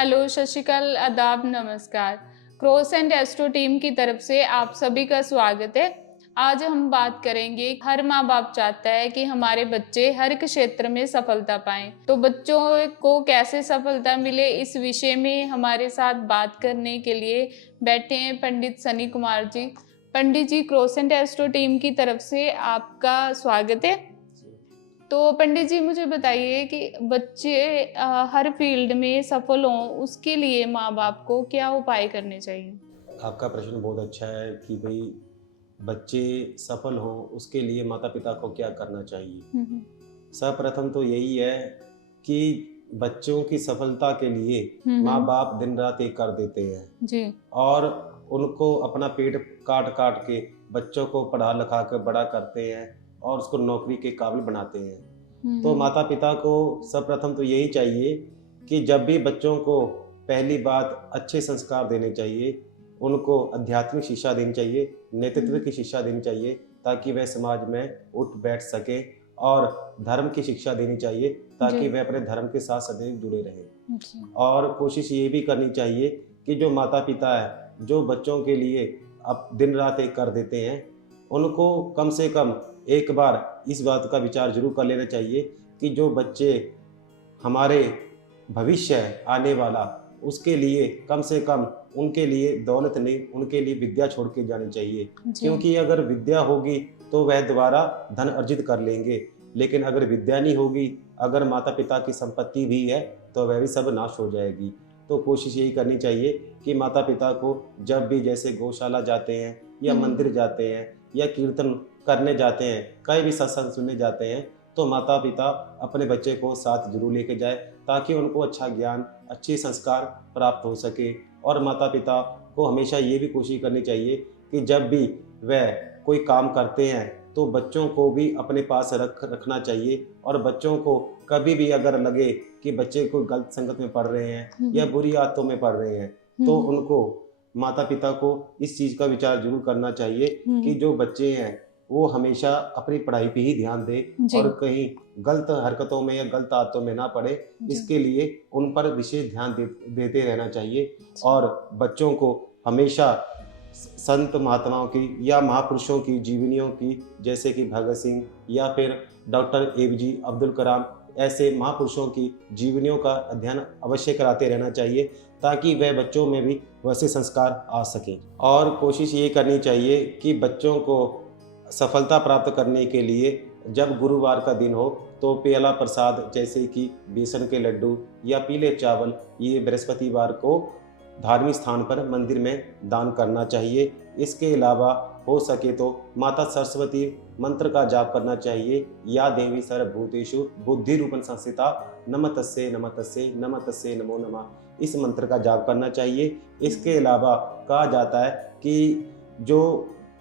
Hello, सत श्री अकाल, आदाब, नमस्कार। क्रॉस एंड एस्ट्रो टीम की तरफ से आप सभी का स्वागत है। आज हम बात करेंगे, हर माँ बाप चाहता है कि हमारे बच्चे हर एक क्षेत्र में सफलता पाएं। तो बच्चों को कैसे सफलता मिले, इस विषय में हमारे साथ बात करने के लिए बैठे हैं पंडित सनी कुमार जी। पंडित जी, क्रॉस एंड एस्ट्रो टीम की तरफ से आपका स्वागत है। तो पंडित जी, मुझे बताइए कि बच्चे हर फील्ड में सफल हों, उसके लिए माँ बाप को क्या उपाय करने चाहिए? आपका प्रश्न बहुत अच्छा है कि भाई बच्चे सफल हों उसके लिए माता पिता को क्या करना चाहिए। हम्म। सर्वप्रथम तो यही है कि बच्चों की सफलता के लिए माँ हम्म। बाप दिन रात एक कर देते हैं जी। और उनको अपना पेट काट काट के बच्चों को पढ़ा लिखा कर बड़ा करते हैं और उसको नौकरी के काबिल बनाते हैं। तो हम्म। माता पिता को सर्वप्रथम तो यही चाहिए कि जब भी बच्चों को पहली बात अच्छे संस्कार देने चाहिए, उनको आध्यात्मिक शिक्षा देनी चाहिए, नेतृत्व की शिक्षा देनी चाहिए ताकि वह समाज में उठ बैठ सके और धर्म की शिक्षा देनी चाहिए ताकि जी। वह अपने धर्म के साथ सदैव जुड़े रहें। जी। और कोशिश ये भी करनी चाहिए कि जो माता पिता है जो बच्चों के लिए अब दिन रात एक कर देते हैं, उनको कम से कम एक बार इस बात का विचार जरूर कर लेना चाहिए कि जो बच्चे हमारे भविष्य है आने वाला, उसके लिए कम से कम उनके लिए दौलत नहीं, उनके लिए विद्या छोड़ के जानी चाहिए। जी। क्योंकि अगर विद्या होगी तो वह दोबारा धन अर्जित कर लेंगे, लेकिन अगर विद्या नहीं होगी, अगर माता पिता की संपत्ति भी है तो वह भी सब नाश हो जाएगी। तो कोशिश यही करनी चाहिए कि माता पिता को जब भी जैसे गौशाला जाते हैं या मंदिर जाते हैं या कीर्तन करने जाते हैं, कहीं भी सत्संग सुनने जाते हैं, तो माता पिता अपने बच्चे को साथ जरूर लेके जाए ताकि उनको अच्छा ज्ञान, अच्छे संस्कार प्राप्त हो सके। और माता पिता को हमेशा ये भी कोशिश करनी चाहिए कि जब भी वह कोई काम करते हैं तो बच्चों को भी अपने पास रखना चाहिए और बच्चों को कभी भी अगर लगे कि बच्चे को गलत संगत में पढ़ रहे हैं या बुरी आदतों में पढ़ रहे हैं, तो उनको माता पिता को इस चीज़ का विचार जरूर करना चाहिए कि जो बच्चे हैं वो हमेशा अपनी पढ़ाई पे ही ध्यान दें जी। और कहीं गलत हरकतों में या गलत आदतों में ना पड़े। इसके लिए उन पर विशेष ध्यान देते रहना चाहिए और बच्चों को हमेशा संत महात्माओं की या महापुरुषों की जीवनियों की, जैसे कि भगत सिंह या फिर डॉक्टर एपीजे अब्दुल कलाम, ऐसे महापुरुषों की जीवनियों का अध्ययन अवश्य कराते रहना चाहिए ताकि वह बच्चों में भी वैसे संस्कार आ सकें। और कोशिश ये करनी चाहिए कि बच्चों को सफलता प्राप्त करने के लिए जब गुरुवार का दिन हो तो पेला प्रसाद जैसे कि बेसन के लड्डू या पीले चावल, ये बृहस्पतिवार को धार्मिक स्थान पर मंदिर में दान करना चाहिए। इसके अलावा हो सके तो माता सरस्वती मंत्र का जाप करना चाहिए, या देवी सर्वभूतेषु बुद्धि रूपन संस्थिता नमस्तस्यै नमस्तस्यै नमस्तस्यै नमो नमः, इस मंत्र का जाप करना चाहिए। इसके अलावा कहा जाता है कि जो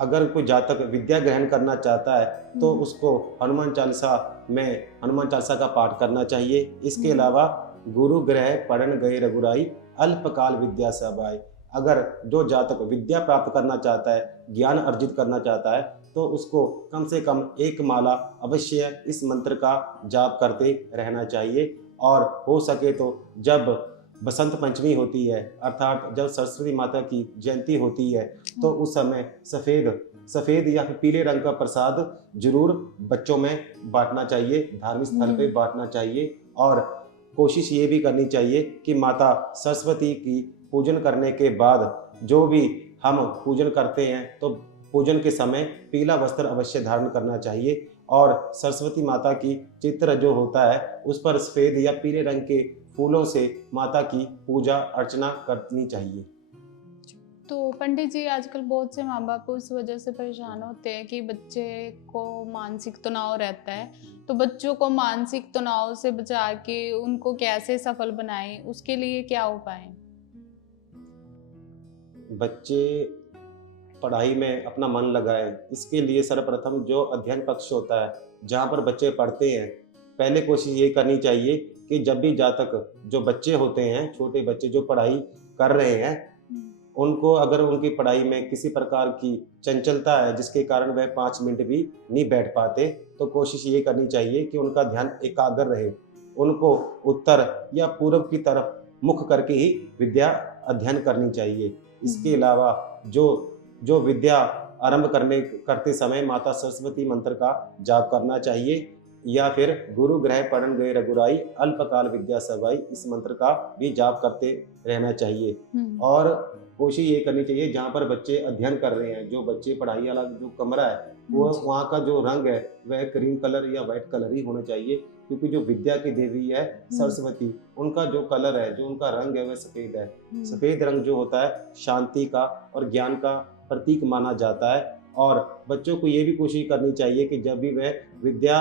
अगर कोई जातक विद्या ग्रहण करना चाहता है तो उसको हनुमान चालीसा में हनुमान चालीसा का पाठ करना चाहिए। इसके अलावा गुरु ग्रह पढ़न गए रघुराई अल्पकाल विद्या सबाई, अगर जो जातक विद्या प्राप्त करना चाहता है, ज्ञान अर्जित करना चाहता है, तो उसको कम से कम एक माला अवश्य इस मंत्र का जाप करते रहना चाहिए। और हो सके तो जब बसंत पंचमी होती है, अर्थात जब सरस्वती माता की जयंती होती है, तो उस समय सफ़ेद या फिर पीले रंग का प्रसाद जरूर बच्चों में बांटना चाहिए, धार्मिक स्थल पे बांटना चाहिए। और कोशिश ये भी करनी चाहिए कि माता सरस्वती की पूजन करने के बाद जो भी हम पूजन करते हैं तो पूजन के समय पीला वस्त्र अवश्य धारण करना चाहिए और सरस्वती माता की चित्र जो होता है उस पर सफ़ेद या पीले रंग के फूलों से माता की पूजा अर्चना करनी चाहिए। तो पंडित जी, आजकल बहुत से माँ बाप इस वजह से परेशान होते हैं कि बच्चे को मानसिक तनाव रहता है। तो बच्चों को मानसिक तनाव से बचा के उनको कैसे सफल बनाएं, उसके लिए क्या उपाय हैं? बच्चे पढ़ाई में अपना मन लगाएं, इसके लिए सर्वप्रथम जो अध्ययन कक्ष होता है जहाँ पर बच्चे पढ़ते हैं, पहले कोशिश ये करनी चाहिए कि जब भी जातक जो बच्चे होते हैं, छोटे बच्चे जो पढ़ाई कर रहे हैं, उनको अगर उनकी पढ़ाई में किसी प्रकार की चंचलता है जिसके कारण वह 5 मिनट भी नहीं बैठ पाते, तो कोशिश ये करनी चाहिए कि उनका ध्यान एकाग्र रहे। उनको उत्तर या पूर्व की तरफ मुख करके ही विद्या अध्ययन करनी चाहिए। इसके अलावा जो जो विद्या आरंभ करते समय माता सरस्वती मंत्र का जाप करना चाहिए, या फिर गुरु ग्रह पढ़न गए रघुराई अल्पकाल विद्या सबाई, इस मंत्र का भी जाप करते रहना चाहिए। और कोशिश ये करनी चाहिए जहाँ पर बच्चे अध्ययन कर रहे हैं, जो बच्चे पढ़ाई वाला जो कमरा है वो वहाँ का जो रंग है वह क्रीम कलर या वाइट कलर ही होना चाहिए, क्योंकि जो विद्या की देवी है सरस्वती, उनका जो कलर है, जो उनका रंग है वह सफेद है। सफेद रंग जो होता है शांति का और ज्ञान का प्रतीक माना जाता है। और बच्चों को ये भी कोशिश करनी चाहिए कि जब भी वह विद्या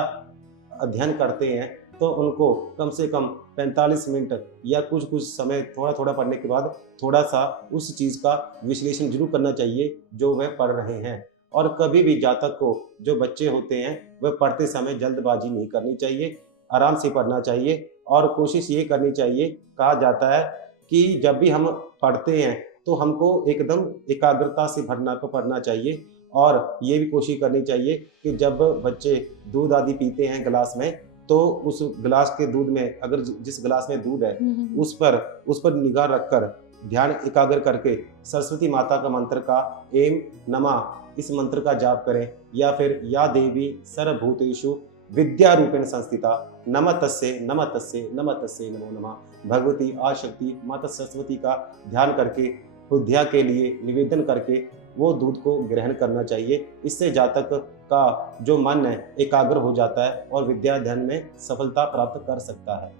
अध्ययन करते हैं तो उनको कम से कम 45 मिनट या कुछ कुछ समय थोड़ा थोड़ा पढ़ने के बाद थोड़ा सा उस चीज़ का विश्लेषण जरूर करना चाहिए जो वह पढ़ रहे हैं। और कभी भी जातक को जो बच्चे होते हैं वह पढ़ते समय जल्दबाजी नहीं करनी चाहिए, आराम से पढ़ना चाहिए। और कोशिश ये करनी चाहिए, कहा जाता है कि जब भी हम पढ़ते हैं तो हमको एकदम एकाग्रता से पढ़ना चाहिए। और ये भी कोशिश करनी चाहिए कि जब बच्चे दूध आदि पीते हैं गिलास में, तो उस गिलास के दूध में अगर जिस गिलास में दूध है उस पर निगाह रखकर ध्यान एकाग्र करके सरस्वती माता का मंत्र का एम नमः इस मंत्र का जाप करें, या फिर या देवी सर्वभूतेषु विद्या रूपेण संस्थिता नमस्तस्यै नमस्तस्यै नमस्तस्यै नमो नमः भगवती आशक्ति माता सरस्वती का ध्यान करके बुद्धिया के लिए निवेदन करके वो दूध को ग्रहण करना चाहिए। इससे जातक का जो मन है एकाग्र हो जाता है और विद्या अध्ययन में सफलता प्राप्त कर सकता है।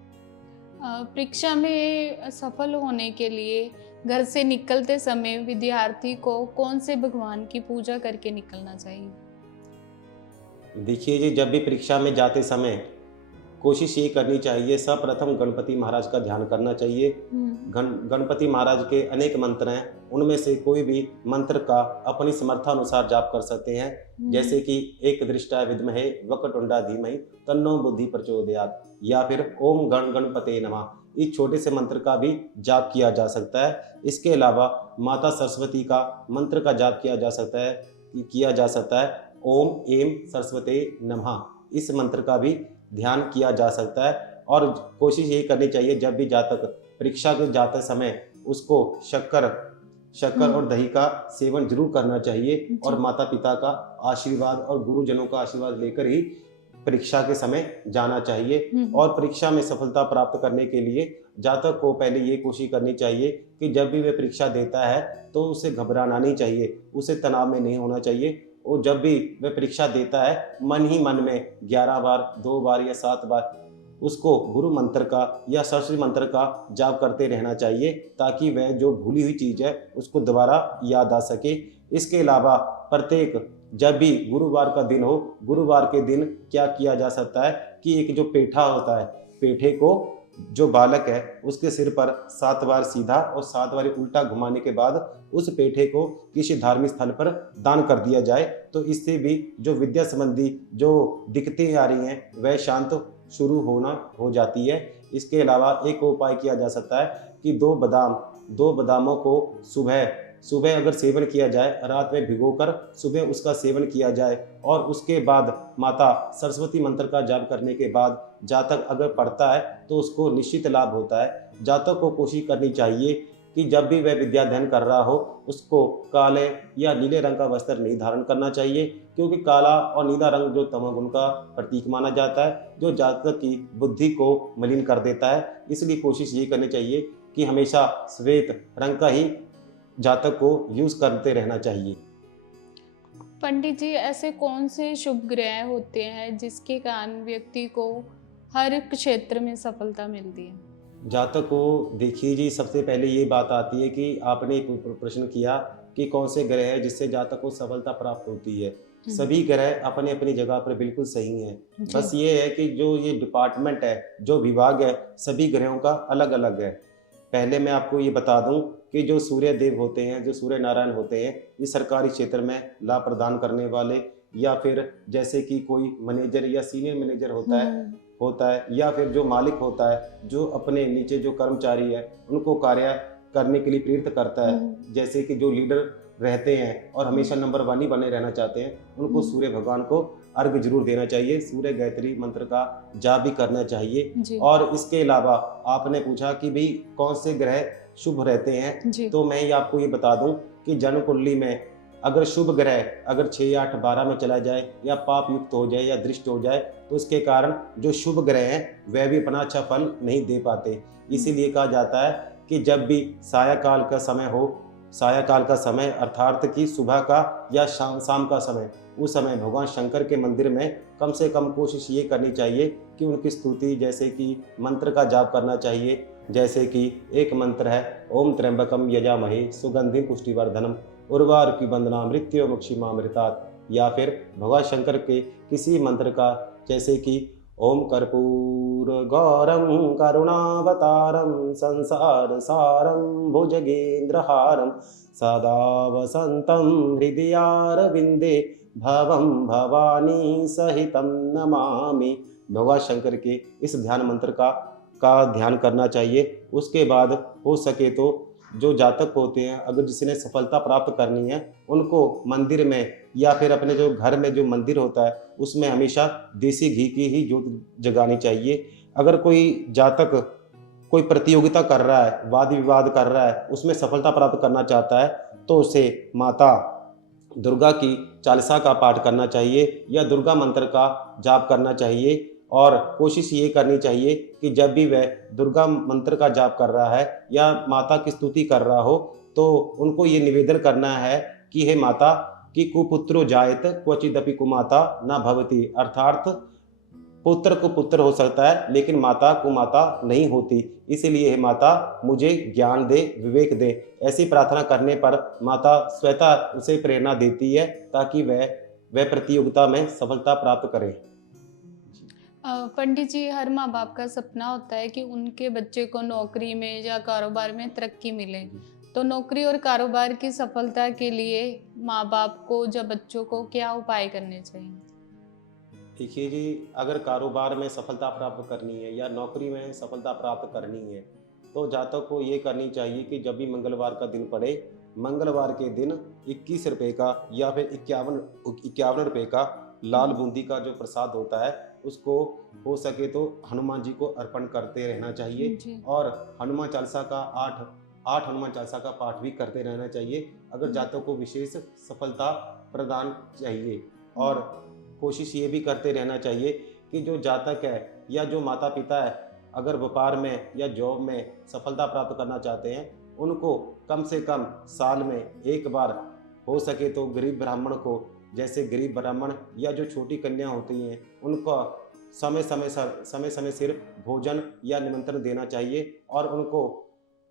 परीक्षा में सफल होने के लिए घर से निकलते समय विद्यार्थी को कौन से भगवान की पूजा करके निकलना चाहिए? देखिए जी, जब भी परीक्षा में जाते समय कोशिश ये करनी चाहिए, सर्वप्रथम गणपति महाराज का ध्यान करना चाहिए। गणपति महाराज के अनेक मंत्र हैं, उनमें से कोई भी मंत्र का अपनी समर्थानुसार जाप कर सकते हैं। जैसे कि एक दृष्टा विद्महे वक्रतुंडा धीमहि तन्नो बुद्धि प्रचोदयात्, या फिर ओम गण गणपते नमः, इस छोटे से मंत्र का भी जाप किया जा सकता है। इसके अलावा माता सरस्वती का मंत्र का जाप किया जा सकता है ओम एम सरस्वते नमः, इस मंत्र का भी ध्यान किया जा सकता है। और कोशिश ये करनी चाहिए जब भी जातक परीक्षा के जाते समय उसको शक्कर और दही का सेवन जरूर करना चाहिए, और माता पिता का आशीर्वाद और गुरुजनों का आशीर्वाद लेकर ही परीक्षा के समय जाना चाहिए। और परीक्षा में सफलता प्राप्त करने के लिए जातक को पहले ये कोशिश करनी चाहिए कि जब भी वह परीक्षा देता है तो उसे घबराना नहीं चाहिए, उसे तनाव में नहीं होना चाहिए। और जब भी वह परीक्षा देता है मन ही मन में 11 बार 2 बार या 7 बार उसको गुरु मंत्र का या सरस्वती मंत्र का जाप करते रहना चाहिए, ताकि वह जो भूली हुई चीज़ है उसको दोबारा याद आ सके। इसके अलावा प्रत्येक जब भी गुरुवार का दिन हो, गुरुवार के दिन क्या किया जा सकता है कि एक जो पेठा होता है, पेठे को जो बालक है उसके सिर पर 7 बार सीधा और 7 बार उल्टा घुमाने के बाद उस पेठे को किसी धार्मिक स्थल पर दान कर दिया जाए, तो इससे भी जो विद्या संबंधी जो दिक्कतें आ रही हैं वह शांत शुरू हो जाती है। इसके अलावा एक उपाय किया जा सकता है कि 2 बादामों को सुबह अगर सेवन किया जाए, रात में भिगोकर सुबह उसका सेवन किया जाए, और उसके बाद माता सरस्वती मंत्र का जाप करने के बाद जातक अगर पढ़ता है तो उसको निश्चित लाभ होता है। जातक को कोशिश करनी चाहिए कि जब भी वह विद्याध्ययन कर रहा हो उसको काले या नीले रंग का वस्त्र नहीं धारण करना चाहिए, क्योंकि काला और नीला रंग जो तमोगुण का प्रतीक माना जाता है, जो जातक की बुद्धि को मलिन कर देता है। इसलिए कोशिश ये करनी चाहिए कि हमेशा श्वेत रंग का ही जातक को यूज करते रहना चाहिए। पंडित जी, ऐसे कौन से शुभ ग्रह होते हैं जिसके कारण व्यक्ति को हर क्षेत्र में सफलता मिलती है? जातक को देखिए जी, सबसे पहले ये बात आती है कि आपने एक प्रश्न किया कि कौन से ग्रह है जिससे जातक को सफलता प्राप्त होती है। सभी ग्रह अपने अपनी जगह पर बिल्कुल सही हैं। बस ये है कि जो ये डिपार्टमेंट है, जो विभाग है, सभी ग्रहों का अलग अलग है। पहले मैं आपको ये बता दूं कि जो सूर्य देव होते हैं, जो सूर्य नारायण होते हैं, ये सरकारी क्षेत्र में लाभ प्रदान करने वाले, या फिर जैसे कि कोई मैनेजर या सीनियर मैनेजर होता है, या फिर जो मालिक होता है, जो अपने नीचे जो कर्मचारी है उनको कार्य करने के लिए प्रेरित करता है। जैसे कि जो लीडर रहते हैं और हमेशा नंबर 1 ही बने रहना चाहते हैं, उनको सूर्य भगवान को अर्घ जरूर देना चाहिए, सूर्य गायत्री मंत्र का जाप भी करना चाहिए। जी और इसके अलावा आपने पूछा कि भाई कौन से ग्रह शुभ रहते हैं, जी तो मैं आपको ये बता दूं कि जन्म कुंडली में अगर शुभ ग्रह अगर 6, 8, 12 में चला जाए या पाप युक्त हो जाए या दृष्ट हो जाए, तो इसके कारण जो शुभ ग्रह हैं वह भी अपना अच्छा फल नहीं दे पाते। इसीलिए कहा जाता है कि जब भी साया काल का समय हो, साया काल का समय अर्थात कि सुबह का या शाम का समय, उस समय भगवान शंकर के मंदिर में कम से कम कोशिश ये करनी चाहिए कि उनकी स्तुति, जैसे कि मंत्र का जाप करना चाहिए। जैसे कि एक मंत्र है, ओम त्र्यंबकम यजामहे सुगंधिम पुष्टिवर्धनम उर्वारुकी बंदना मृत्यु मुक्षिमामृतात्, या फिर भगवान शंकर के किसी मंत्र का, जैसे कि ओम कर्पूर गौरम करुणावतारम संसार सारम भुजगेंद्रहारम सदा वसंतम हृदयारविंदे भवम भवानी सहितम नमामि। भगवान शंकर के इस ध्यान मंत्र का ध्यान करना चाहिए। उसके बाद हो सके तो जो जातक होते हैं, अगर जिसने सफलता प्राप्त करनी है, उनको मंदिर में या फिर अपने जो घर में जो मंदिर होता है उसमें हमेशा देसी घी की ही जोत जगानी चाहिए। अगर कोई जातक कोई प्रतियोगिता कर रहा है, वाद विवाद कर रहा है, उसमें सफलता प्राप्त करना चाहता है, तो उसे माता दुर्गा की चालीसा का पाठ करना चाहिए या दुर्गा मंत्र का जाप करना चाहिए। और कोशिश ये करनी चाहिए कि जब भी वह दुर्गा मंत्र का जाप कर रहा है या माता की स्तुति कर रहा हो, तो उनको ये निवेदन करना है कि हे माता, कि कुपुत्रो जायत क्वचिदपि कुमाता न भवति, अर्थात पुत्र को पुत्र हो सकता है लेकिन माता को माता नहीं होती, इसलिए हे माता मुझे ज्ञान दे, विवेक दे। ऐसी प्रार्थना करने पर माता स्वतः उसे प्रेरणा देती है ताकि वह प्रतियोगिता में सफलता प्राप्त करे। पंडित जी, हर माँ बाप का सपना होता है कि उनके बच्चे को नौकरी में या कारोबार में तरक्की मिले। तो नौकरी और कारोबार की सफलता के लिए माँ बाप को या बच्चों को क्या उपाय करने चाहिए? देखिए जी, अगर कारोबार में सफलता प्राप्त करनी है या नौकरी में सफलता प्राप्त करनी है, तो जातक को ये करनी चाहिए कि जब भी मंगलवार का दिन पड़े, मंगलवार के दिन 21 रुपये का या फिर 51 रुपये का लाल बूंदी का जो प्रसाद होता है, उसको हो सके तो हनुमान जी को अर्पण करते रहना चाहिए। जी और हनुमान चालीसा का 8 हनुमान चालीसा का पाठ भी करते रहना चाहिए अगर जातक को विशेष सफलता प्रदान चाहिए। और कोशिश ये भी करते रहना चाहिए कि जो जातक है या जो माता पिता है, अगर व्यापार में या जॉब में सफलता प्राप्त करना चाहते हैं, उनको कम से कम साल में एक बार हो सके तो गरीब ब्राह्मण को, जैसे गरीब ब्राह्मण या जो छोटी कन्या होती हैं, उनको समय समय सिर भोजन या निमंत्रण देना चाहिए और उनको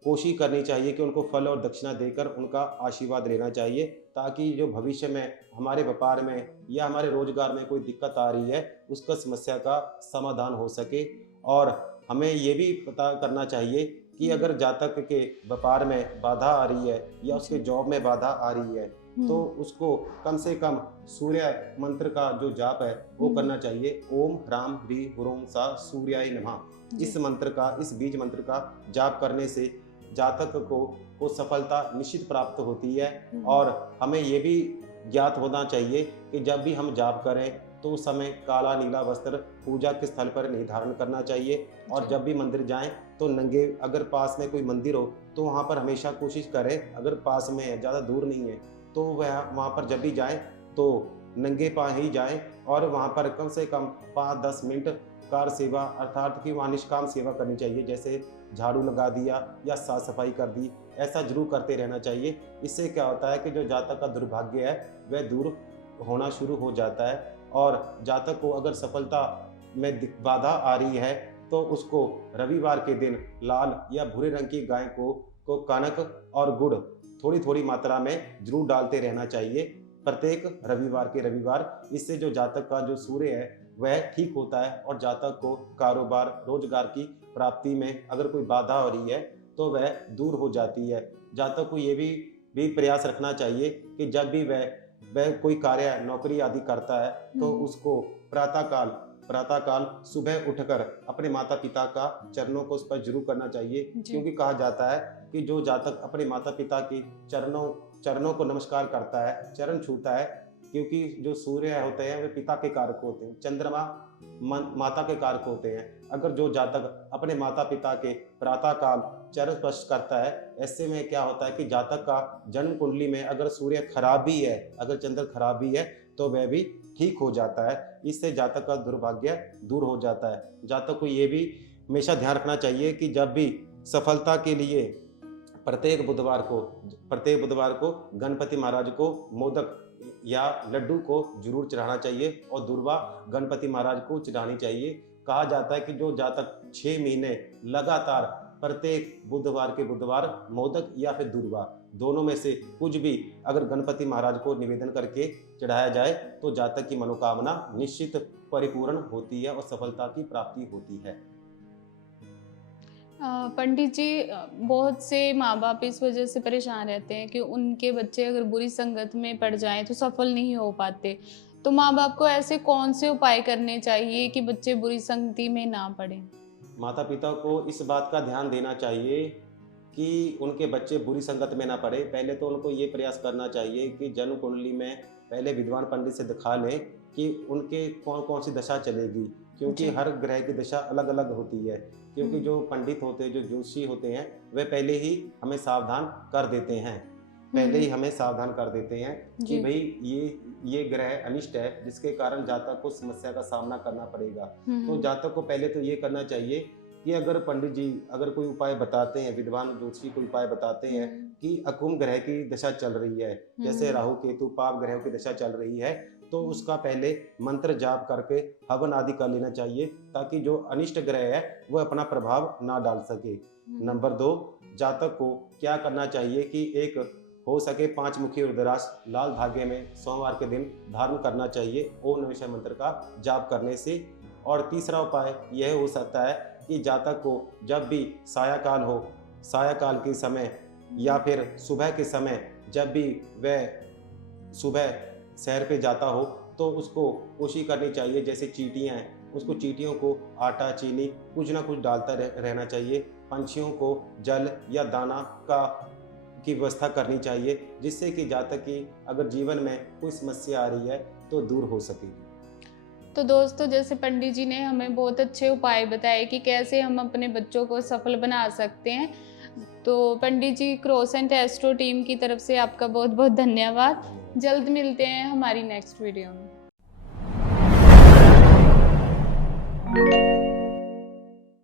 कोशिश करनी चाहिए कि उनको फल और दक्षिणा देकर उनका आशीर्वाद लेना चाहिए, ताकि जो भविष्य में हमारे व्यापार में या हमारे रोजगार में कोई दिक्कत आ रही है, उसका समस्या का समाधान हो सके। और हमें ये भी पता करना चाहिए कि अगर जातक के व्यापार में बाधा आ रही है या उसके जॉब में बाधा आ रही है, तो उसको कम से कम सूर्य मंत्र का जो जाप है वो करना चाहिए। ओम ह्रां ह्रीं ह्रूं सा सूर्याय नमः। इस मंत्र का, इस बीज मंत्र का जाप करने से जातक को सफलता निश्चित प्राप्त होती है। और हमें ये भी ज्ञात होना चाहिए कि जब भी हम जाप करें तो उस समय काला नीला वस्त्र पूजा के स्थल पर नहीं धारण करना चाहिए। और जब भी मंदिर जाएं तो नंगे, अगर पास में कोई मंदिर हो तो वहाँ पर हमेशा कोशिश करें, अगर पास में है, ज़्यादा दूर नहीं है, तो वहाँ पर जब भी जाएं तो नंगे पाँव ही जाएं और वहाँ पर कम से कम 5-10 मिनट कार सेवा, अर्थात कि वहाँ निष्काम सेवा करनी चाहिए, जैसे झाड़ू लगा दिया या साफ सफाई कर दी, ऐसा जरूर करते रहना चाहिए। इससे क्या होता है कि जो जातक का दुर्भाग्य है वह दूर होना शुरू हो जाता है। और जातक को अगर सफलता में बाधा आ रही है तो उसको रविवार के दिन लाल या भूरे रंग की गाय को कनक और गुड़ थोड़ी थोड़ी मात्रा में जरूर डालते रहना चाहिए प्रत्येक रविवार के रविवार। इससे जो जातक का जो सूर्य है वह ठीक होता है और जातक को कारोबार रोजगार की प्राप्ति में अगर कोई बाधा हो रही है तो वह दूर हो जाती है। जातक को ये भी प्रयास रखना चाहिए कि जब भी वह कोई कार्य नौकरी आदि करता है तो उसको प्रातःकाल सुबह उठकर अपने माता पिता का चरणों को स्पर्श जरूर करना चाहिए, क्योंकि कहा जाता है कि जो जातक अपने माता पिता के चरणों को नमस्कार करता है, चरण छूता है, क्योंकि जो सूर्य होते हैं वे पिता के कारक होते हैं, चंद्रमा माता के कारक होते हैं। अगर जो जातक अपने माता पिता के प्रातः काल चरण स्पर्श करता है, ऐसे में क्या होता है कि जातक का जन्म कुंडली में अगर सूर्य खराब भी है, अगर चंद्र खराब भी है, तो वह भी ठीक हो जाता है। इससे जातक का दुर्भाग्य दूर हो जाता है। जातक को ये भी हमेशा ध्यान रखना चाहिए कि जब भी सफलता के लिए प्रत्येक बुधवार को गणपति महाराज को मोदक या लड्डू को जरूर चढ़ाना चाहिए और दूर्वा गणपति महाराज को चढ़ानी चाहिए। कहा जाता है कि जो जातक 6 महीने लगातार प्रत्येक बुधवार के बुधवार मोदक या फिर दूर्वा दोनों में से कुछ भी अगर गणपति महाराज को निवेदन करके चढ़ाया जाए तो जातक की मनोकामना निश्चित परिपूर्ण होती है और सफलता की प्राप्ति होती है। पंडित जी, बहुत से माँ बाप इस वजह से परेशान रहते हैं कि उनके बच्चे अगर बुरी संगत में पड़ जाएं तो सफल नहीं हो पाते। तो माँ बाप को ऐसे कौन से उपाय करने चाहिए कि बच्चे बुरी संगति में ना पड़े? माता पिता को इस बात का ध्यान देना चाहिए कि उनके बच्चे बुरी संगत में ना पड़े। पहले तो उनको ये प्रयास करना चाहिए कि जन्म कुंडली में पहले विद्वान पंडित से दिखा लें कि उनके कौन कौन सी दशा चलेगी, क्योंकि हर ग्रह की दशा अलग अलग होती है। क्योंकि जो पंडित होते हैं, जो ज्योतिषी होते हैं, वे पहले ही हमें सावधान कर देते हैं, कि भाई ये ग्रह अनिष्ट है, जिसके कारण जातक को समस्या का सामना करना पड़ेगा। तो जातक को पहले तो ये करना चाहिए कि अगर पंडित जी अगर कोई उपाय बताते हैं, विद्वान ज्योतिषी कोई उपाय बताते हैं कि अकुम ग्रह की दशा चल रही है, जैसे राहु केतु पाप ग्रहों की दशा चल रही है, तो उसका पहले मंत्र जाप करके हवन आदि कर लेना चाहिए, ताकि जो अनिष्ट ग्रह है वो अपना प्रभाव ना डाल सके। नंबर 2, जातक को क्या करना चाहिए कि एक हो सके 5 मुखी रुद्राक्ष लाल धागे में सोमवार के दिन धारण करना चाहिए ओम नमः शिवाय मंत्र का जाप करने से। और तीसरा उपाय यह हो सकता है कि जातक को जब भी सायकाल के समय या फिर सुबह के समय, जब भी वह सुबह सैर पे जाता हो, तो उसको कोशिश करनी चाहिए, जैसे चींटियां हैं, उसको चींटियों को आटा चीनी कुछ ना कुछ डालता रहना चाहिए। पंछियों को जल या दाना की व्यवस्था करनी चाहिए, जिससे कि जातक की अगर जीवन में कोई समस्या आ रही है तो दूर हो सकेगी। तो दोस्तों, जैसे पंडित जी ने हमें बहुत अच्छे उपाय बताए कि कैसे हम अपने बच्चों को सफल बना सकते हैं। तो पंडित जी, क्रोसेंट एस्ट्रो टीम की तरफ से आपका बहुत बहुत धन्यवाद। जल्द मिलते हैं हमारी नेक्स्ट वीडियो में।